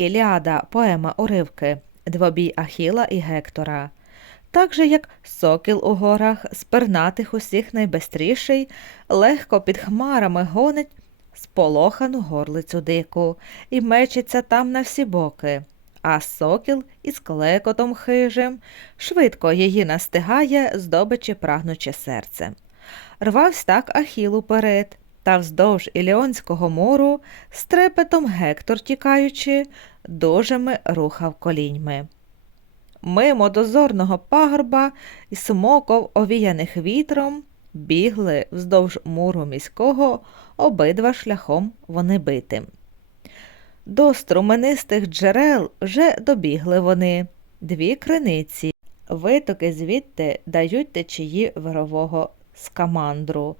Іліада поема уривки, двобій Ахіла і Гектора. Так же, як сокіл у горах, з пернатих усіх найбистріший, легко під хмарами гонить сполохану горлицю дику і мечеться там на всі боки. А сокіл із клекотом хижим швидко її настигає, здобичі прагнуче серцем. Рвавсь так Ахіл уперед, та вздовж Іліонського мору, з трепетом Гектор тікаючи, дужими рухав коліньми. Мимо дозорного пагорба і смоков, овіяних вітром, бігли вздовж муру міського обидва шляхом вони битим. До струменистих джерел вже добігли вони, дві криниці. Витоки звідти дають течії вирового скамандру.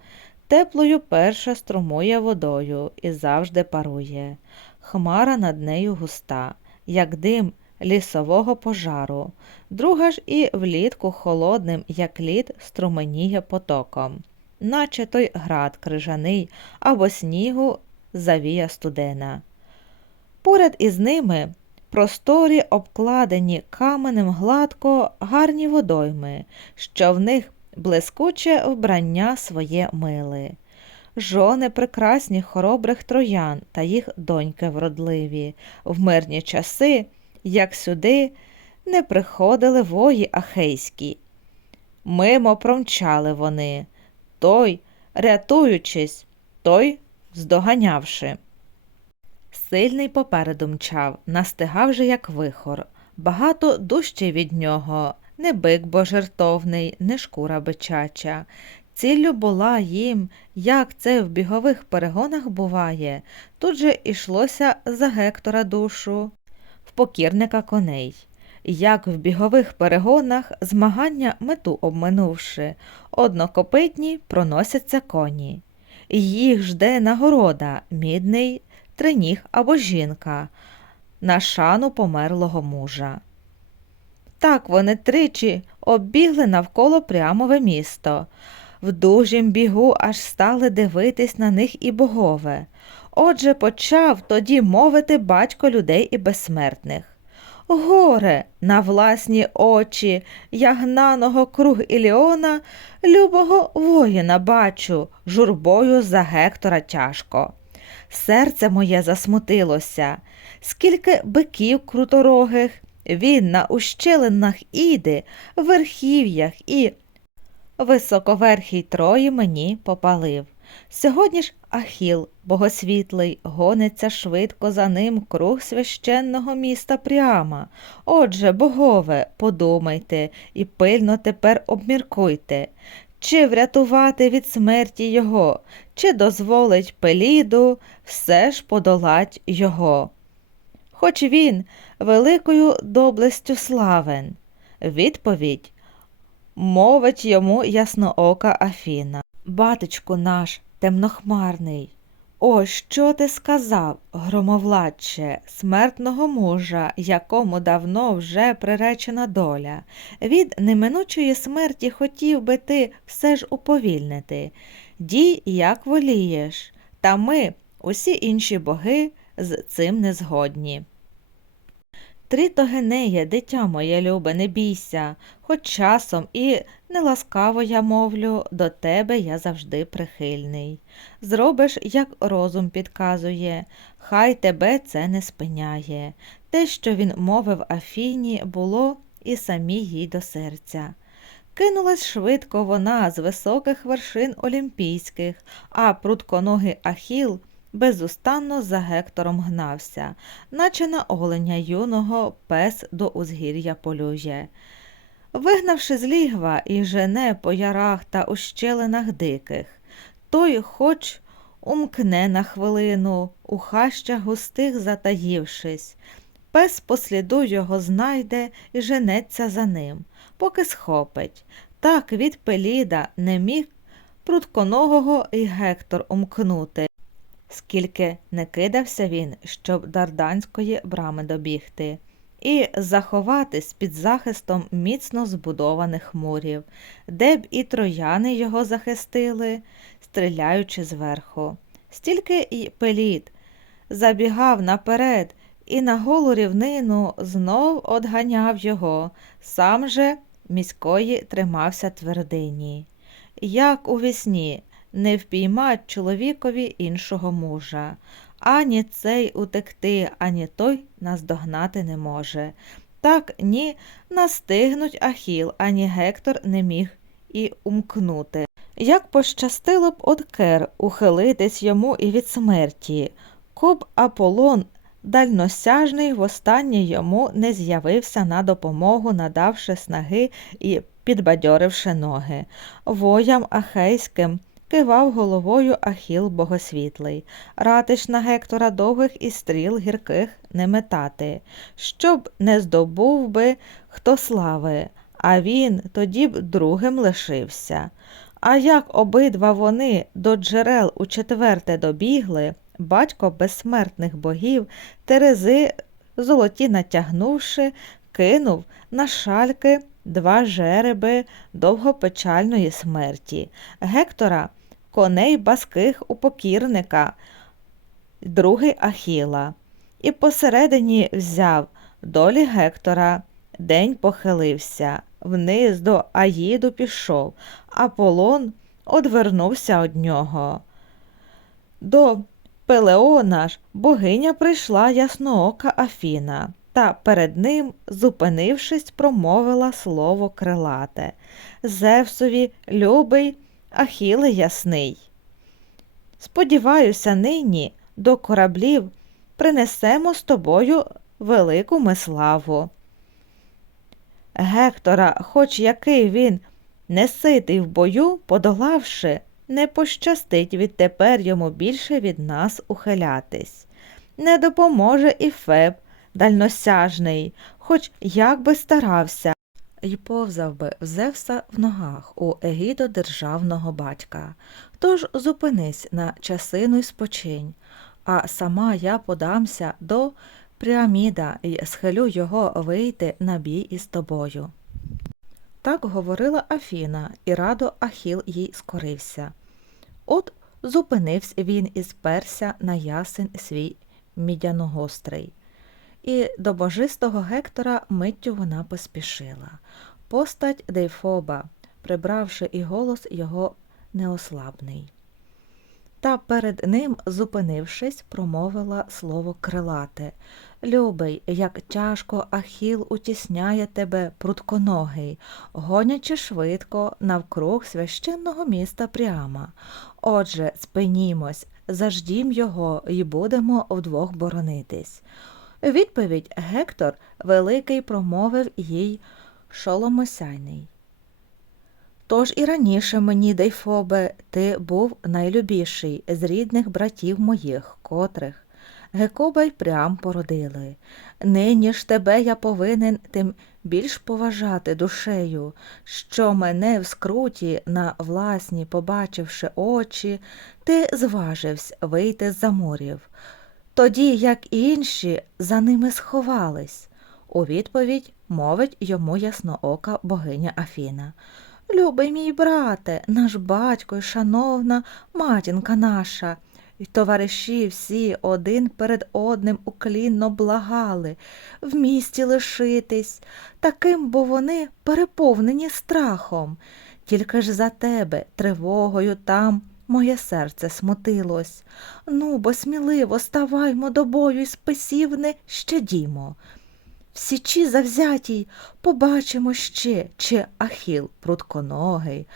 Теплою перша струмує водою і завжди парує. Хмара над нею густа, як дим лісового пожару. Друга ж і влітку холодним, як лід, струменіє потоком, наче той град крижаний або снігу завія студена. Поряд із ними просторі обкладені каменем гладко гарні водойми, що в них блискуче вбрання своє мили. Жони прекрасні хоробрих троян та їх доньки вродливі, в мирні часи, як сюди, не приходили вої ахейські. Мимо промчали вони, той, рятуючись, той здоганявши. Сильний попереду мчав, настигав же, як вихор, багато дужчий від нього, не бик бо жертовний, не шкура бичача. Ціллю була їм, як це в бігових перегонах буває, тут же ішлося за Гектора душу, в покірника коней. Як в бігових перегонах змагання мету обминувши, однокопитні проносяться коні. Їх жде нагорода, мідний триніг або жінка, на шану померлого мужа. Так вони тричі оббігли навколо прямове місто. В дужім бігу аж стали дивитись на них і богове. Отже, почав тоді мовити батько людей і безсмертних. Горе на власні очі ягнаного круг Іліона, любого воїна бачу, журбою за Гектора тяжко. Серце моє засмутилося, скільки биків круторогих, він на ущелинах іди, верхів'ях і високоверхій трої мені попалив. Сьогодні ж Ахіл, богосвітлий, гониться швидко за ним круг священного міста Пряма. Отже, богове, подумайте і пильно тепер обміркуйте, чи врятувати від смерті його, чи дозволить Пеліду все ж подолать його. Хоч він великою доблестю славен. Відповідь мовить йому ясноока Афіна. Батечку наш темнохмарний. О, що ти сказав, громовладче, смертного мужа, якому давно вже приречена доля. Від неминучої смерті хотів би ти все ж уповільнити. Дій, як волієш, та ми, усі інші боги, з цим не згодні. Тритогенеє, дитя моє любе, не бійся, хоч часом і неласкаво я мовлю, до тебе я завжди прихильний. Зробиш, як розум підказує, хай тебе це не спиняє. Те, що він мовив Афіні, було і самі їй до серця. Кинулась швидко вона з високих вершин олімпійських, а прутконогий Ахіл безустанно за Гектором гнався, наче на оленя юного пес до узгір'я полює. Вигнавши з лігва і жене по ярах та ущелинах диких, той хоч умкне на хвилину, у хащах густих затаївшись. Пес по сліду його знайде і женеться за ним, поки схопить. Так від Пеліда не міг прутконогого і Гектор умкнути. Скільки не кидався він, щоб дарданської брами добігти, і заховатись під захистом міцно збудованих мурів, де б і трояни його захистили, стріляючи зверху. Стільки й пеліт забігав наперед і на голу рівнину знов одганяв його, сам же міської тримався твердині. Як у вісні не впіймать чоловікові іншого мужа, ані цей утекти, ані той наздогнати не може. Так ні настигнуть Ахіл, ані Гектор не міг і умкнути. Як пощастило б от Кер ухилитись йому і від смерті, коб Аполлон дальносяжний востаннє йому не з'явився на допомогу, надавши снаги і підбадьоривши ноги. Воям ахейським кивав головою Ахіл богосвітлий. Ратиш на Гектора довгих і стріл гірких не метати, щоб не здобув би хто слави, а він тоді б другим лишився. А як обидва вони до джерел у четверте добігли, батько безсмертних богів, терези, золоті натягнувши, кинув на шальки два жереби довгопечальної смерті. Гектора коней баских у покірника, другий Ахіла. І посередині взяв долі Гектора, день похилився, вниз до Аїду пішов, Аполлон одвернувся од нього. До Пелеона ж богиня прийшла ясноока Афіна, та перед ним, зупинившись, промовила слово крилате. Зевсові, любий, Ахіле ясний. Сподіваюся, нині до кораблів принесемо з тобою велику ми славу. Гектора, хоч який він неситий в бою, подолавши, не пощастить відтепер йому більше від нас ухилятись. Не допоможе і Феб, дальносяжний, хоч як би старався, й повзав би в Зевса в ногах у егідо державного батька. Тож зупинись на часину й спочинь, а сама я подамся до Пріаміда і схилю його вийти на бій із тобою. Так говорила Афіна, і радо Ахіл їй скорився. От зупинився він і сперся на ясен свій мідяногострий. І до божистого Гектора миттю вона поспішила. Постать Дейфоба, прибравши і голос його неослабний. Та перед ним, зупинившись, промовила слово крилате Любий, як тяжко Ахіл утісняє тебе, прутконогий, гонячи швидко навкруг священного міста Пряма. Отже, спинімось, заждім його і будемо вдвох боронитись. Відповідь Гектор Великий промовив їй шоломосяйний. Тож і раніше мені, Дейфобе, ти був найлюбіший з рідних братів моїх, котрих. Гекоба й прям породили. Нині ж тебе я повинен тим більш поважати душею, що мене в скруті на власні, побачивши очі, ти зважився вийти з за морів. Тоді, як інші, за ними сховались. У відповідь мовить йому ясноока богиня Афіна. Любий мій брате, наш батько й шановна матінка наша. І товариші всі один перед одним уклінно благали в місті лишитись, таким бо вони переповнені страхом. Тільки ж за тебе, тривогою там моє серце смутилось. Ну, бо сміливо ставаймо до бою і списів не щадімо. В січі завзятій побачимо ще, чи Ахіл прутконогий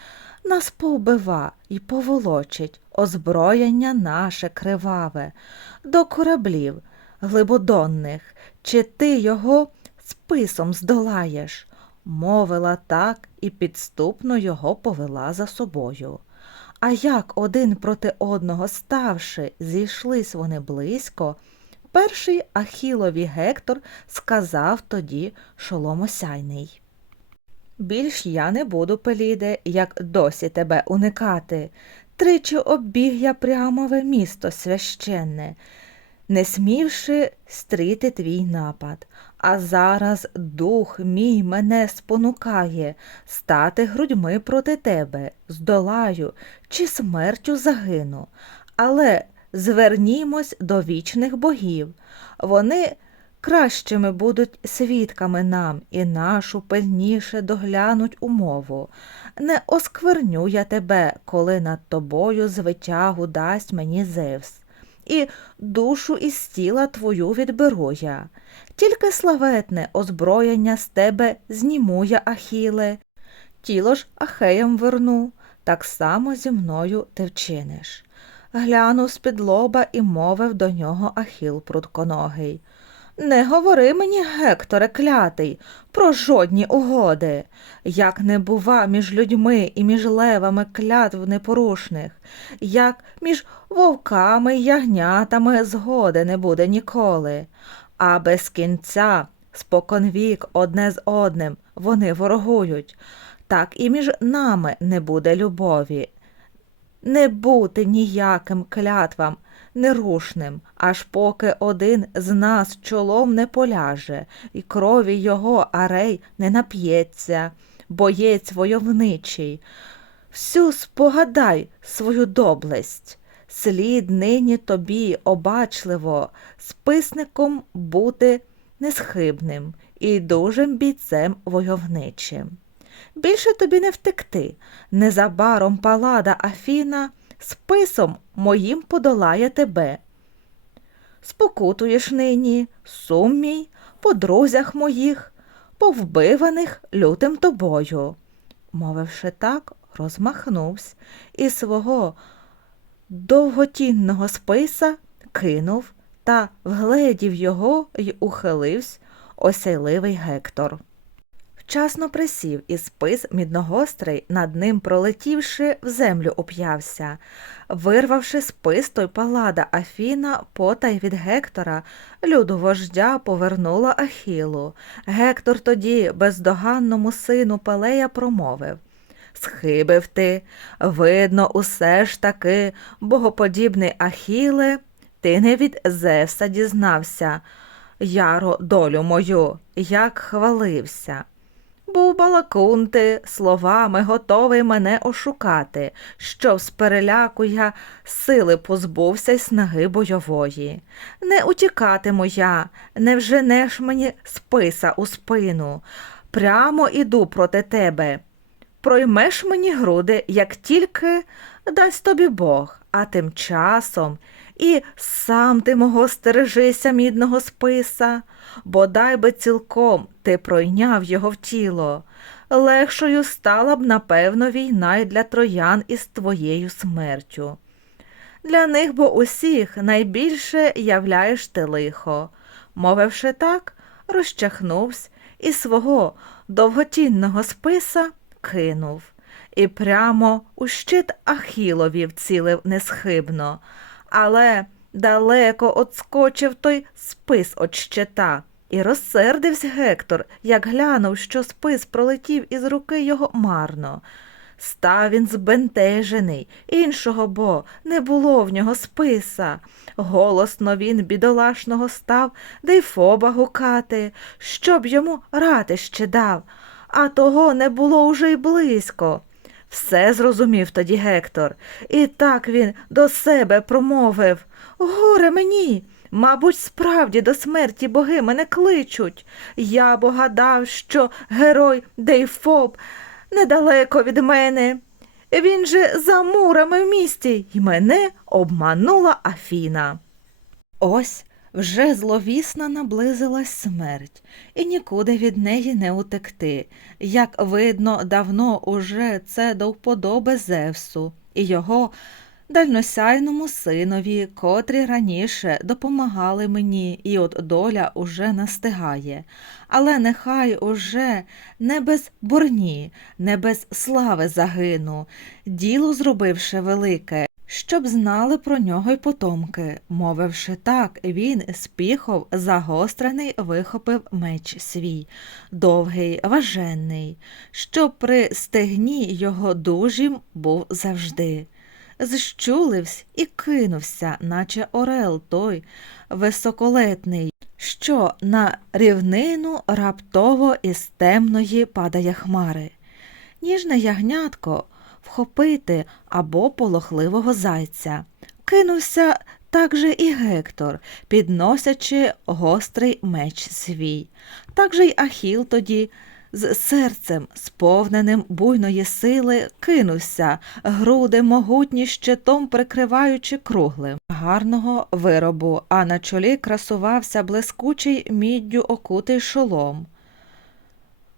нас повбива і поволочить озброєння наше криваве, до кораблів глибодонних, чи ти його списом здолаєш, мовила так і підступно його повела за собою. А як один проти одного ставши, зійшлись вони близько, перший Ахілові Гектор сказав тоді шоломосяйний. Більш я не буду, Пеліде, як досі тебе уникати. Тричі оббіг я прямове місто священне, не смівши стріти твій напад. А зараз дух мій мене спонукає стати грудьми проти тебе, здолаю чи смертю загину. Але звернімось до вічних богів. Вони кращими будуть свідками нам і нашу пильніше доглянуть умову. Не оскверню я тебе, коли над тобою звитягу дасть мені Зевс. І душу із тіла твою відберу я. Тільки славетне озброєння з тебе зніму я, Ахіле. Тіло ж Ахеям верну, так само зі мною ти вчиниш. Глянув з-під лоба і мовив до нього Ахіл прутконогий. Не говори мені, Гекторе, клятий, про жодні угоди, як не бува між людьми і між левами клятв непорушних, як між вовками й ягнятами згоди не буде ніколи, а без кінця, споконвік одне з одним вони ворогують, так і між нами не буде любові. Не бути ніяким клятвам нерушним, аж поки один з нас чолом не поляже, і крові його арей не нап'ється, боєць войовничий. Всю спогадай свою доблесть. Слід нині тобі обачливо списником бути несхибним і дужим бійцем войовничим. Більше тобі не втекти. Незабаром палада Афіна списом моїм подолає тебе. Спокутуєш нині, сум мій, по друзях моїх, повбиваних лютим тобою. Мовивши так, розмахнувся і свого довготінного списа кинув та вгледів його й ухилився осяйливий Гектор. Вчасно присів і спис мідногострий, над ним пролетівши, в землю уп'явся. Вирвавши спис, той палада Афіна, потай від Гектора, люду вождя повернула Ахілу. Гектор тоді бездоганному сину Пелея промовив Схибив ти, видно, усе ж таки, богоподібний Ахіле, ти не від Зевса дізнався, яро долю мою, як хвалився. Був балакун ти, словами готовий мене ошукати, що з переляку я сили позбувся й снаги бойової. Не утікатиму я, не вженеш мені списа у спину. Прямо іду проти тебе. Проймеш мені груди, як тільки дасть тобі Бог, а тим часом і сам ти мого стережися мідного списа, бодай би цілком ти пройняв його в тіло. Легшою стала б, напевно, війна й для троян із твоєю смертю. Для них бо усіх найбільше являєш ти лихо. Мовивши так, розчахнувся і свого довготінного списа кинув, і прямо у щит Ахілові вцілив несхибно, але далеко отскочив той спис от щита. І розсердився Гектор, як глянув, що спис пролетів із руки його марно. Став він збентежений, іншого бо не було в нього списа. Голосно він бідолашного став, де й фоба гукати, щоб йому ратище дав, а того не було уже й близько. Все зрозумів тоді Гектор, і так він до себе промовив Горе мені. Мабуть, справді до смерті боги мене кличуть. Я бо гадав, що герой Дейфоб недалеко від мене. Він же за мурами в місті, і мене обманула Афіна. Ось вже зловісно наблизилась смерть, і нікуди від неї не утекти. Як видно, давно уже це до вподоби Зевсу і його дальносяйному синові, котрі раніше допомагали мені, і от доля уже настигає. Але нехай уже не без бурні, не без слави загину, діло зробивши велике. Щоб знали про нього й потомки, мовивши так, він з піхов загострений вихопив меч свій, довгий, важенний, що при стегні його дужім був завжди зщуливсь і кинувся, наче орел той високолетний, що на рівнину раптово із темної падає хмари. Ніжне ягнятко вхопити або полохливого зайця. Кинувся так же і Гектор, підносячи гострий меч свій. Так же й Ахіл тоді з серцем, сповненим буйної сили, кинувся, груди могутні щитом прикриваючи круглим, гарного виробу, а на чолі красувався блискучий міддю окутий шолом.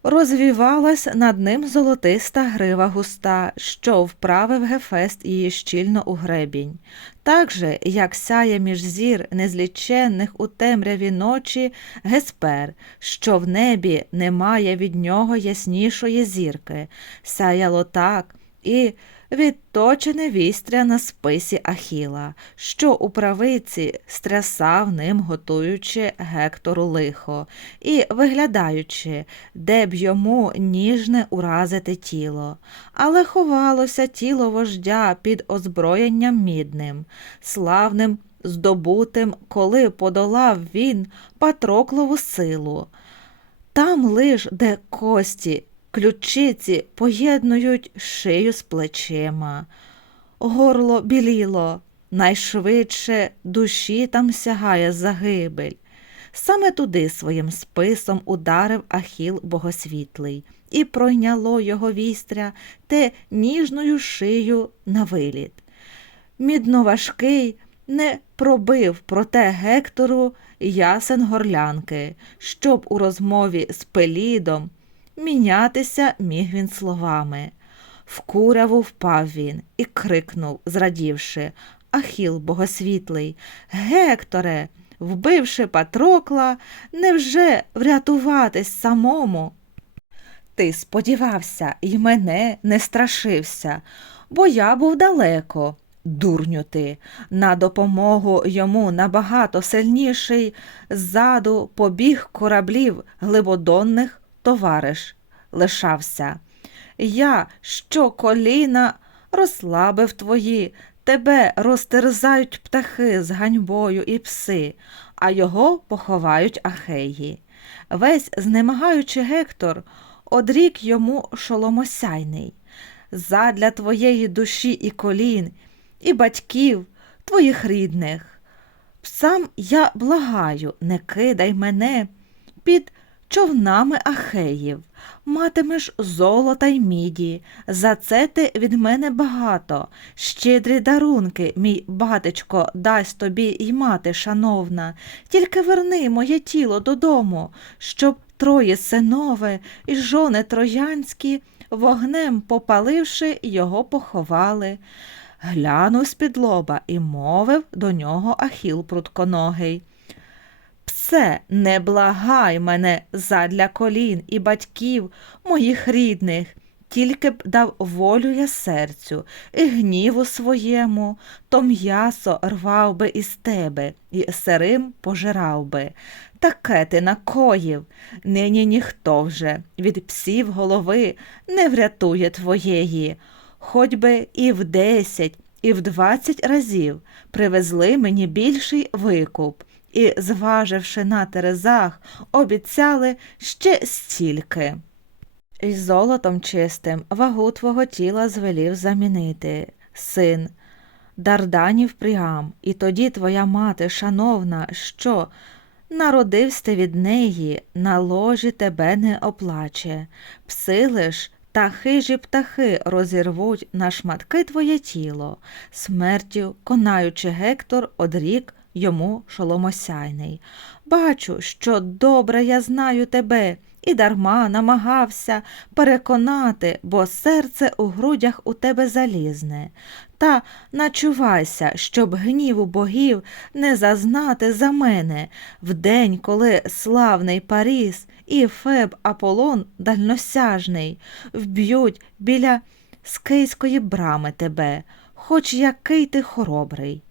Розвівалась над ним золотиста грива густа, що вправив Гефест її щільно у гребінь. Так же, як сяє між зір незліченних у темряві ночі Геспер, що в небі немає від нього яснішої зірки, сяяло так і відточене вістря на списі Ахіла, що у правиці стрясав ним, готуючи Гектору лихо, і виглядаючи, де б йому ніжне уразити тіло, але ховалося тіло вождя під озброєнням мідним, славним здобутим, коли подолав він Патроклову силу. Там лиш, де кості ключиці поєднують шию з плечима, горло біліло, найшвидше душі там сягає загибель. Саме туди своїм списом ударив Ахіл богосвітлий, і пройняло його вістря те ніжною шию на виліт. Мідноважкий не пробив проте Гектору ясен горлянки, щоб у розмові з Пелідом Мінятися міг він словами. В куряву впав він і крикнув, зрадівши Ахіл богосвітлий, Гекторе, вбивши Патрокла, невже врятуватись самому? Ти сподівався і мене не страшився, бо я був далеко. Дурню ти, на допомогу йому набагато сильніший ззаду побіг кораблів глибодонних товариш лишався. Я, що коліна, розслабив твої, тебе розтерзають птахи з ганьбою і пси, а його поховають ахеї. Весь знемагаючи Гектор, одрік йому шоломосяйний. Задля твоєї душі і колін, і батьків, твоїх рідних. Сам я благаю, не кидай мене під човнами ахеїв, матимеш золота й міді, за це ти від мене багато, щедрі дарунки, мій батечко, дасть тобі й мати, шановна, тільки верни моє тіло додому, щоб троє синове і жони троянські, вогнем попаливши, його поховали. Глянув з-під лоба і мовив до нього Ахіл прутконогий. Псе, не благай мене задля колін і батьків моїх рідних, тільки б дав волю я серцю і гніву своєму, то м'ясо рвав би із тебе і сирим пожирав би. Таке ти накоїв. Нині ніхто вже від псів голови не врятує твоєї, хоч би і в десять, і в двадцять разів привезли мені більший викуп і, зваживши на терезах, обіцяли ще стільки. І золотом чистим вагу твого тіла звелів замінити, син, Дарданів Пріам, і тоді твоя мати, шановна, що? Народився від неї, на ложі тебе не оплаче, пси лиш та хижі птахи розірвуть на шматки твоє тіло, смертю, конаючи Гектор, одрік йому шоломосяйний. Бачу, що добре я знаю тебе, і дарма намагався переконати, бо серце у грудях у тебе залізне. Та начувайся, щоб гніву богів не зазнати за мене в день, коли славний Паріс і Феб Аполлон дальносяжний вб'ють біля скийської брами тебе, хоч який ти хоробрий.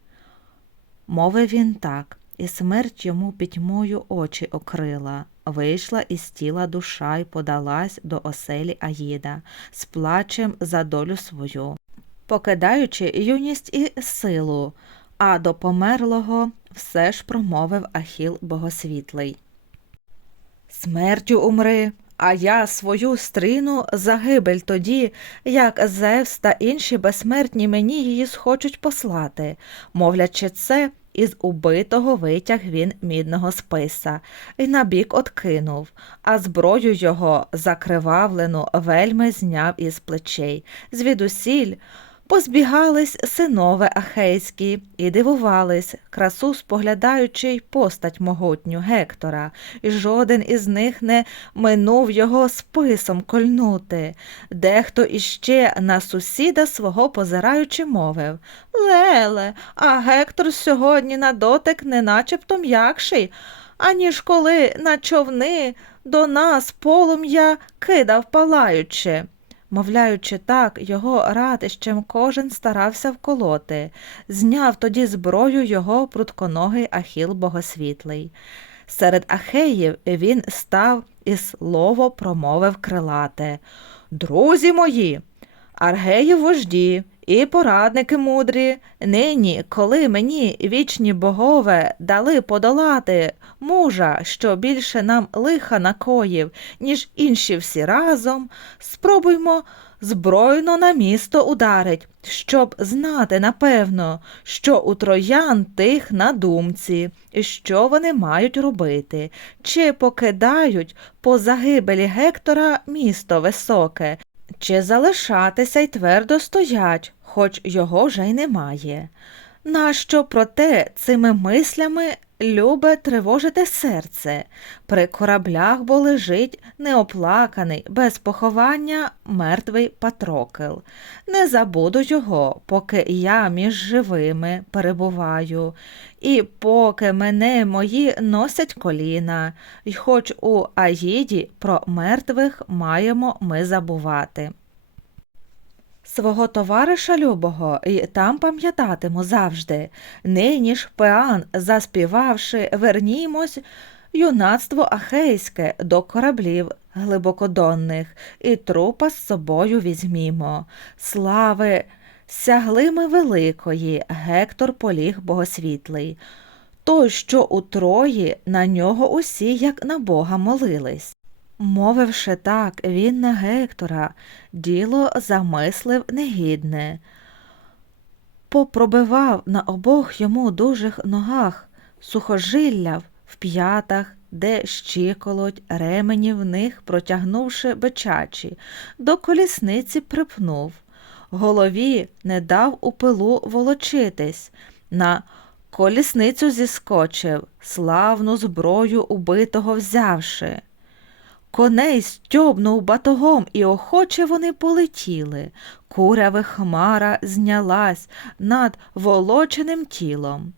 Мовив він так, і смерть йому пітьмою очі окрила. Вийшла із тіла душа й подалась до оселі Аїда з плачем за долю свою, покидаючи юність і силу, а до померлого все ж промовив Ахіл богосвітлий. Смертю умри, а я свою стрину загибель тоді, як Зевс та інші безсмертні мені її схочуть послати. Мовлячи це, Із убитого витяг він мідного списа і набік откинув, а зброю його закривавлену вельми зняв із плечей. Звідусіль позбігались синове ахейські і дивувались, красу споглядаючи й постать могутню Гектора, і жоден із них не минув його списом кольнути. Дехто іще на сусіда свого позираючи мовив Леле, а Гектор сьогодні на дотик не начебто м'якший, аніж коли на човни до нас полум'я кидав палаючи. Мовляючи так, його ратищем кожен старався вколоти. Зняв тоді зброю його прутконогий Ахіл Богосвітлий. Серед ахеїв він став і слово промовив крилате. Друзі мої, аргеїв вожді і порадники мудрі, нині, коли мені вічні богове дали подолати мужа, що більше нам лиха накоїв, ніж інші всі разом, спробуймо збройно на місто ударить, щоб знати напевно, що у троян тих на думці, і що вони мають робити, чи покидають по загибелі Гектора місто високе, чи залишатися й твердо стоять, хоч його вже й немає. Нащо проте цими мислями любе тривожити серце? При кораблях бо лежить неоплаканий, без поховання мертвий Патрокл. Не забуду його, поки я між живими перебуваю, і поки мене мої носять коліна, й хоч у Аїді про мертвих маємо ми забувати. Свого товариша любого і там пам'ятатиму завжди. Нині ж Пеан, заспівавши, вернімось юнацтво ахейське до кораблів глибокодонних, і трупа з собою візьмімо. Слави сягли ми великої, Гектор поліг богосвітлий. Той, що у Трої, на нього усі, як на Бога, молились. Мовивши так, він на Гектора діло замислив негідне, попробивав на обох йому дужих ногах сухожилля в п'ятах, де щиколоть, ремені в них, протягнувши бичачі, до колісниці припнув, голові не дав у пилу волочитись, на колісницю зіскочив, славну зброю убитого взявши. Коней стьобнув батогом, і охоче вони полетіли. Куряве хмара знялась над волоченим тілом.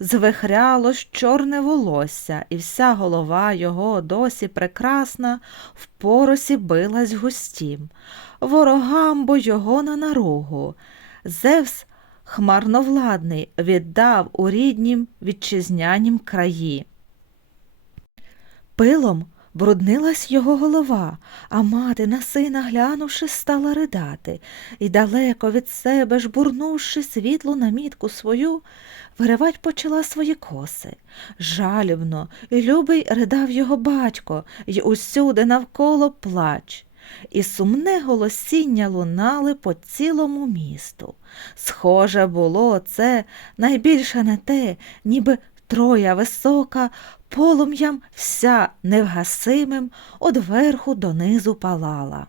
Звихрялось чорне волосся, і вся голова його досі прекрасна, в поросі билась густім. Ворогам бо його на наругу. Зевс хмарновладний віддав у ріднім вітчизнянім краї. Пилом Бруднилась його голова, а мати, на сина глянувши, стала ридати, і далеко від себе, жбурнувши світлу намітку свою, виривать почала свої коси. Жалібно і любий ридав його батько, й усюди навколо плач. І сумне голосіння лунали по цілому місту. Схоже було це найбільше на те, ніби Троя висока, полум'ям вся невгасимим, од верху донизу палала.